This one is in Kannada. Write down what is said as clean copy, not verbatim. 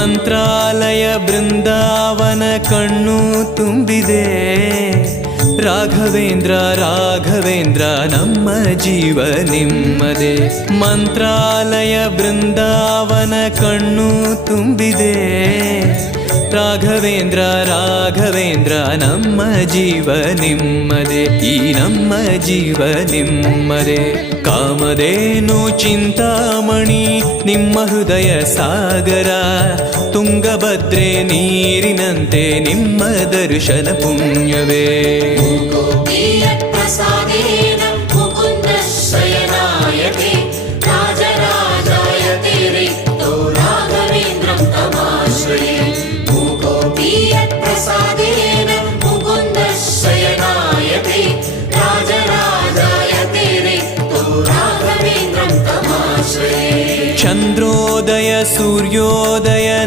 ಮಂತ್ರಾಲಯ ಬೃಂದಾವನ ಕಣ್ಣು ತುಂಬಿದೆ. ರಾಘವೇಂದ್ರ ರಾಘವೇಂದ್ರ ನಮ್ಮ ಜೀವ ನಿಮ್ಮದೇ. ಮಂತ್ರಾಲಯ ಬೃಂದಾವನ ಕಣ್ಣು ತುಂಬಿದೆ. ರಾಘವೇಂದ್ರ ರಾಘವೇಂದ್ರ ನಮ್ಮ ಜೀವ ನಿಮ್ಮದೇ. ಈ ನಮ್ಮ ಜೀವ ನಿಮ್ಮದೇ. ಕಾಮಧೇನು ಚಿಂತಾಮಣಿ ನಿಮ್ಮ ಹೃದಯ ಸಾಗರ. ತುಂಗಭದ್ರೆ ನೀರಿನಂತೆ ನಿಮ್ಮ ದರ್ಶನ ಪುಣ್ಯವೇ. ಚಂದ್ರೋದಯ ಸೂರ್ಯೋದಯ